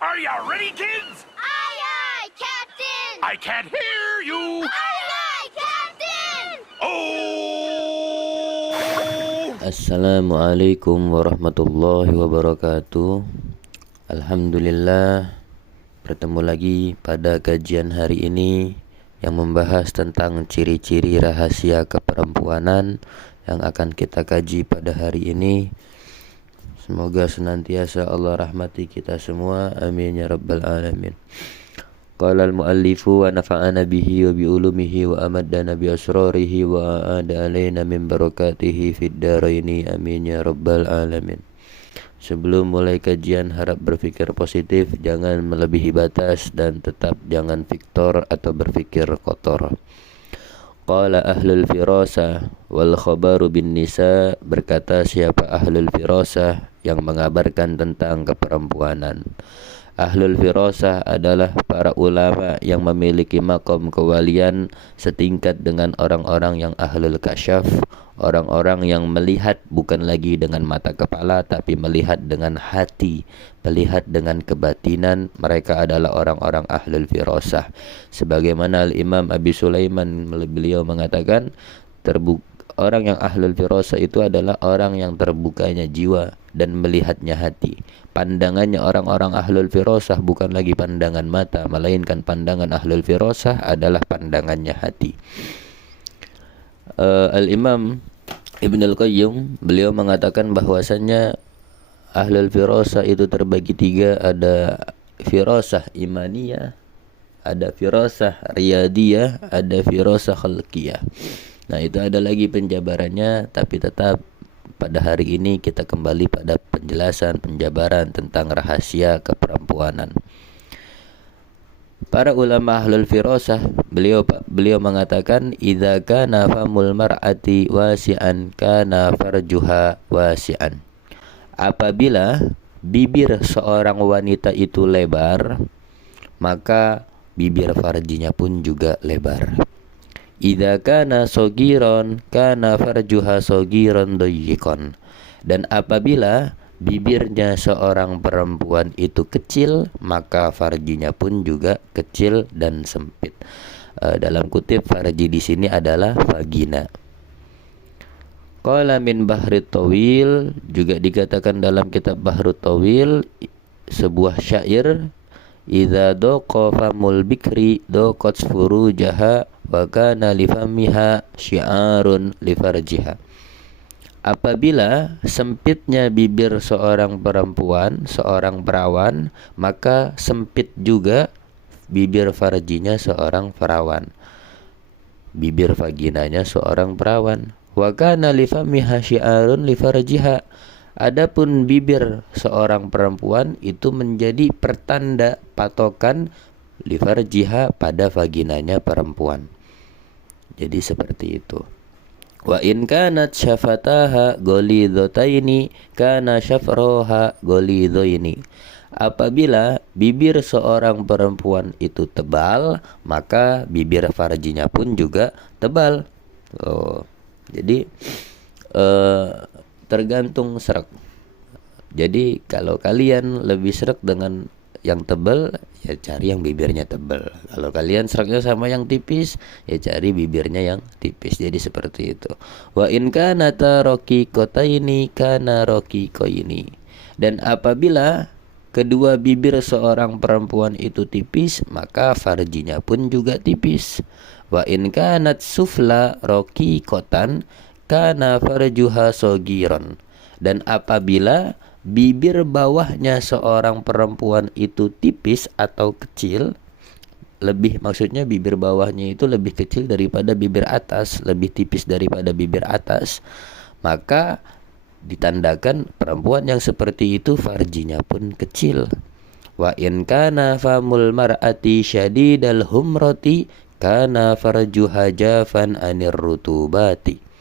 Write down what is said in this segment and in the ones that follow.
Are you ready, kids? Aye, aye, Captain! I can't hear you. Aye, aye, Captain! Oh! Assalamualaikum warahmatullahi wabarakatuh. Alhamdulillah, bertemu lagi pada kajian hari ini yang membahas tentang ciri-ciri rahasia keperempuanan yang akan kita kaji pada hari ini. Semoga senantiasa Allah rahmati kita semua, amin ya rabbal alamin. Qala al-muallifu wa nafa'ana bihi wa bi ulumihi wa amaddana bi asrarihi wa aada alaina min barakatihi fid dharaini, amin ya rabbal alamin. Sebelum mulai kajian, harap berpikir positif, jangan melebihi batas, dan tetap jangan fiktor atau berpikir kotor. Qala ahlul firasah wal khabaru bin nisa, berkata siapa ahlul firasah yang mengabarkan tentang keperempuanan. Ahlul firasah adalah para ulama yang memiliki makom kewalian setingkat dengan orang-orang yang ahlul kasyaf, orang-orang yang melihat bukan lagi dengan mata kepala tapi melihat dengan hati, melihat dengan kebatinan. Mereka adalah orang-orang ahlul firasah. Sebagaimana Al-Imam Abi Sulaiman, beliau mengatakan orang yang ahlul firasah itu adalah orang yang terbukanya jiwa dan melihatnya hati. Pandangannya orang-orang ahlul firasah bukan lagi pandangan mata, melainkan pandangan ahlul firasah adalah pandangannya hati. Al-Imam Ibn Al-Qayyim, beliau mengatakan bahwasannya ahlul firasah itu terbagi tiga. Ada firasah imaniyah, ada firasah riyadiyah, ada firasah khalqiyah. Nah, itu ada lagi penjabarannya, tapi tetap pada hari ini kita kembali pada penjelasan penjabaran tentang rahasia keperempuanan. Para ulama ahlul firasah, beliau mengatakan idza kana famul mar'ati wasi'an kana farjuha wasi'an. Apabila bibir seorang wanita itu lebar, maka bibir farjinya pun juga lebar. Idza kana sogiron kana farjuha sogiron doyikon. Dan apabila bibirnya seorang perempuan itu kecil, maka farjinya pun juga kecil dan sempit. Dalam kutip, farji di sini adalah vagina. Qala min bahrit tawil, juga dikatakan dalam kitab Bahrut Tawil, sebuah syair, idza daqa famul bikri daqat furujaha wa kana li famiha syi'arun li farjiha. Apabila sempitnya bibir seorang perempuan, seorang perawan, maka sempit juga bibir farjinya seorang perawan, bibir vaginanya seorang perawan. Wa kana li famiha syi'arun li farjiha. Adapun bibir seorang perempuan itu menjadi pertanda patokan li farjiha pada vaginanya perempuan. Jadi seperti itu. Wa in kanat syafataha ghalidhataini kana syafroha ghalidhaini. Apabila bibir seorang perempuan itu tebal, maka bibir farjinya pun juga tebal. Jadi tergantung serak. Jadi kalau kalian lebih serak dengan yang tebal, ya cari yang bibirnya tebal. Kalau kalian seraknya sama yang tipis, ya cari bibirnya yang tipis. Jadi seperti itu. Wa in kanata raqiqataini kana raqiqaini. Dan apabila kedua bibir seorang perempuan itu tipis, maka farjinya pun juga tipis. Wa in kanat sufla raqiqatan kana farjuha sogiron. Dan apabila bibir bawahnya seorang perempuan itu tipis atau kecil, maksudnya bibir bawahnya itu lebih kecil daripada bibir atas, lebih tipis daripada bibir atas, maka ditandakan perempuan yang seperti itu farjinya pun kecil. Wa in kana famul mar'ati syadidal humrati kana farjuha jafan anir rutubati.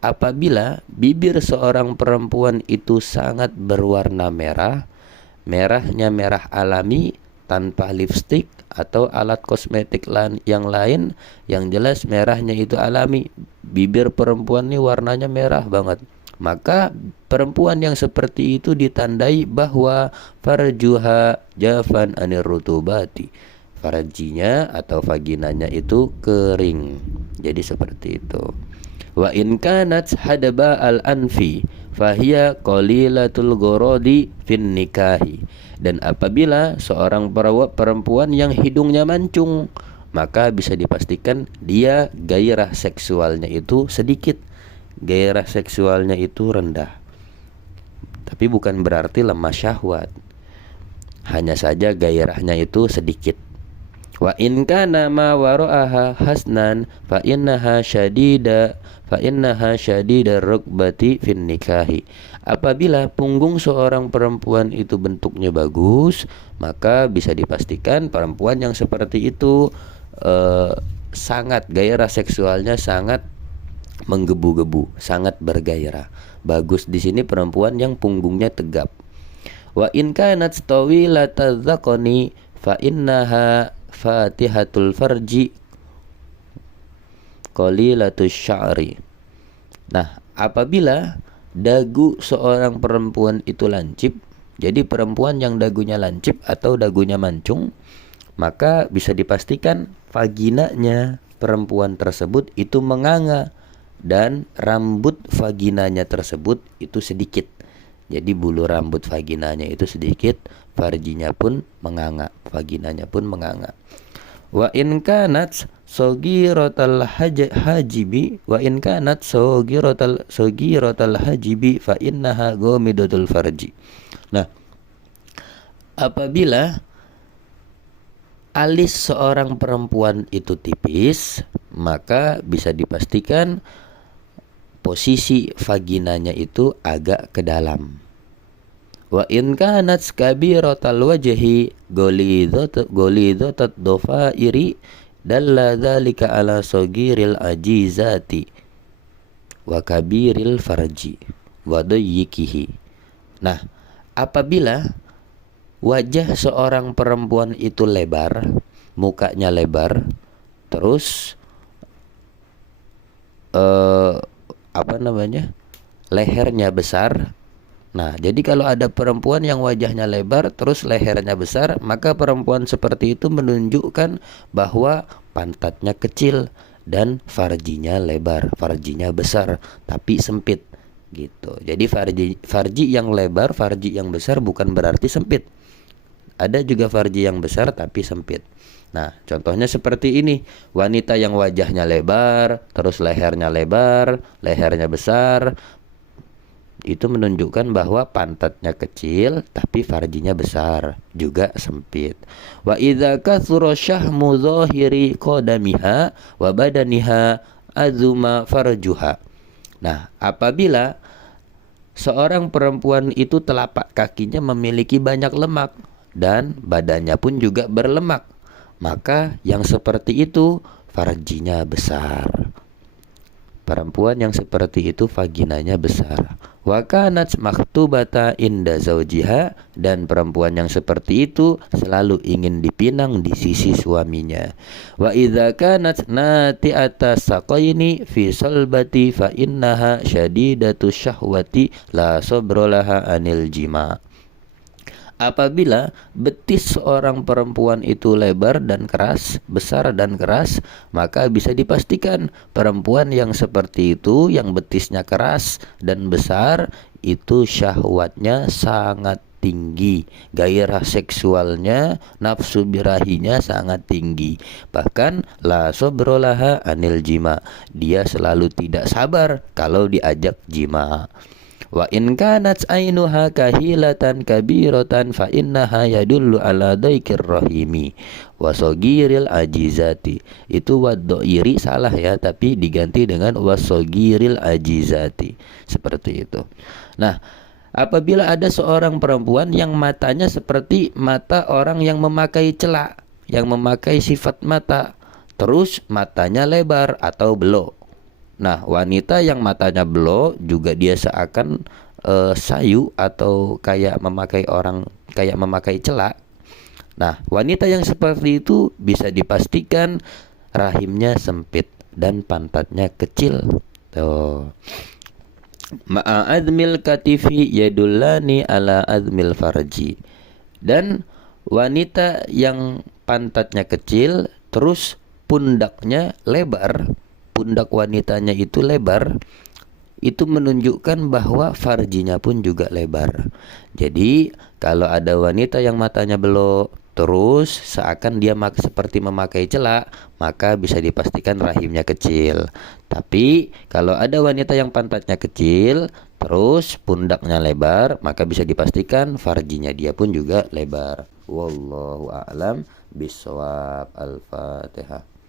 Apabila bibir seorang perempuan itu sangat berwarna merah, merahnya merah alami tanpa lipstik atau alat kosmetik yang lain, yang jelas merahnya itu alami. Bibir perempuan ini warnanya merah banget, maka perempuan yang seperti itu ditandai bahwa farjuha jafan anir rutubati, farjinya atau vaginanya itu kering. Jadi seperti itu. Wa in kanat hadaba al anfi fahiya qalilatul ghorodi fin nikahi. Dan apabila seorang perempuan yang hidungnya mancung, maka bisa dipastikan dia gairah seksualnya itu sedikit, gairah seksualnya itu rendah. Tapi bukan berarti lemah syahwat, hanya saja gairahnya itu sedikit. Wa in kana ma wara'aha hasnan fa innaha syadida rukbati fin nikahi. Apabila punggung seorang perempuan itu bentuknya bagus, maka bisa dipastikan perempuan yang seperti itu sangat gairah seksualnya sangat menggebu-gebu, sangat bergairah. Bagus di sini perempuan yang punggungnya tegap. Wa in kanat tawilatadz dzaqani fa innaha fatihatul farji qalilatus sya'ri. Nah, apabila dagu seorang perempuan itu lancip, jadi perempuan yang dagunya lancip atau dagunya mancung, maka bisa dipastikan vaginanya perempuan tersebut itu menganga dan rambut vaginanya tersebut itu sedikit. Jadi bulu rambut vaginanya itu sedikit, farjinya pun menganga, vaginanya pun menganga. Wa in kanat saghiratal hajibi wa in kanat saghiratal hajibi fa innaha ghamidatul farji. Nah, apabila alis seorang perempuan itu tipis, maka bisa dipastikan posisi vaginanya itu agak ke dalam. Wa in kanat kabiratal wajhi ghalidhatat dhafairi dalla dzalika ala saghiril ajizati wa kabiril farji wa dayyikihi. Nah, apabila wajah seorang perempuan itu lebar, mukanya lebar, terus lehernya besar. Nah, jadi kalau ada perempuan yang wajahnya lebar terus lehernya besar, maka perempuan seperti itu menunjukkan bahwa pantatnya kecil dan farjinya lebar, farjinya besar tapi sempit gitu. Jadi farji yang lebar, farji yang besar bukan berarti sempit. Ada juga farji yang besar tapi sempit. Nah, contohnya seperti ini. Wanita yang wajahnya lebar, terus lehernya lebar, lehernya besar, itu menunjukkan bahwa pantatnya kecil tapi farjinya besar, juga sempit. Wa idza kathura syahmu zahiri qadamiha wa badaniha azuma farjuha. Nah, apabila seorang perempuan itu telapak kakinya memiliki banyak lemak dan badannya pun juga berlemak, maka yang seperti itu farjinya besar. Perempuan yang seperti itu vaginanya besar. Wa kanat maktubata inda zaujiha, dan perempuan yang seperti itu selalu ingin dipinang di sisi suaminya. Wa idza kanat nati'ata saqaini fi salbati fa innaha syadidatu syahwati la sabrolaha anil jima. Apabila betis seorang perempuan itu lebar dan keras, besar dan keras, maka bisa dipastikan perempuan yang seperti itu, yang betisnya keras dan besar, itu syahwatnya sangat tinggi, gairah seksualnya, nafsu birahinya sangat tinggi. Bahkan la sabrolaha anil jima, dia selalu tidak sabar kalau diajak jima. Wa in kanat ainuha kahilatan kabiratan fa innaha yadullu ala daikir rahimi wa sagiril ajizati. Itu wadhairi salah ya, tapi diganti dengan wasagiril ajizati. Seperti itu. Nah, apabila ada seorang perempuan yang matanya seperti mata orang yang memakai celak, yang memakai sifat mata, terus matanya lebar atau belok. Nah, wanita yang matanya belok juga dia seakan sayu atau kayak memakai celak. Nah, wanita yang seperti itu bisa dipastikan rahimnya sempit dan pantatnya kecil. Tuh. ma'a admil katifi yadullani ala admil farji. Dan wanita yang pantatnya kecil terus pundaknya lebar, pundak wanitanya itu lebar, itu menunjukkan bahwa farjinya pun juga lebar. Jadi kalau ada wanita yang matanya belok terus seakan dia seperti memakai celak, maka bisa dipastikan rahimnya kecil. Tapi kalau ada wanita yang pantatnya kecil terus pundaknya lebar, maka bisa dipastikan farjinya dia pun juga lebar. Wallahu a'lam bishawab. Al-Fatihah.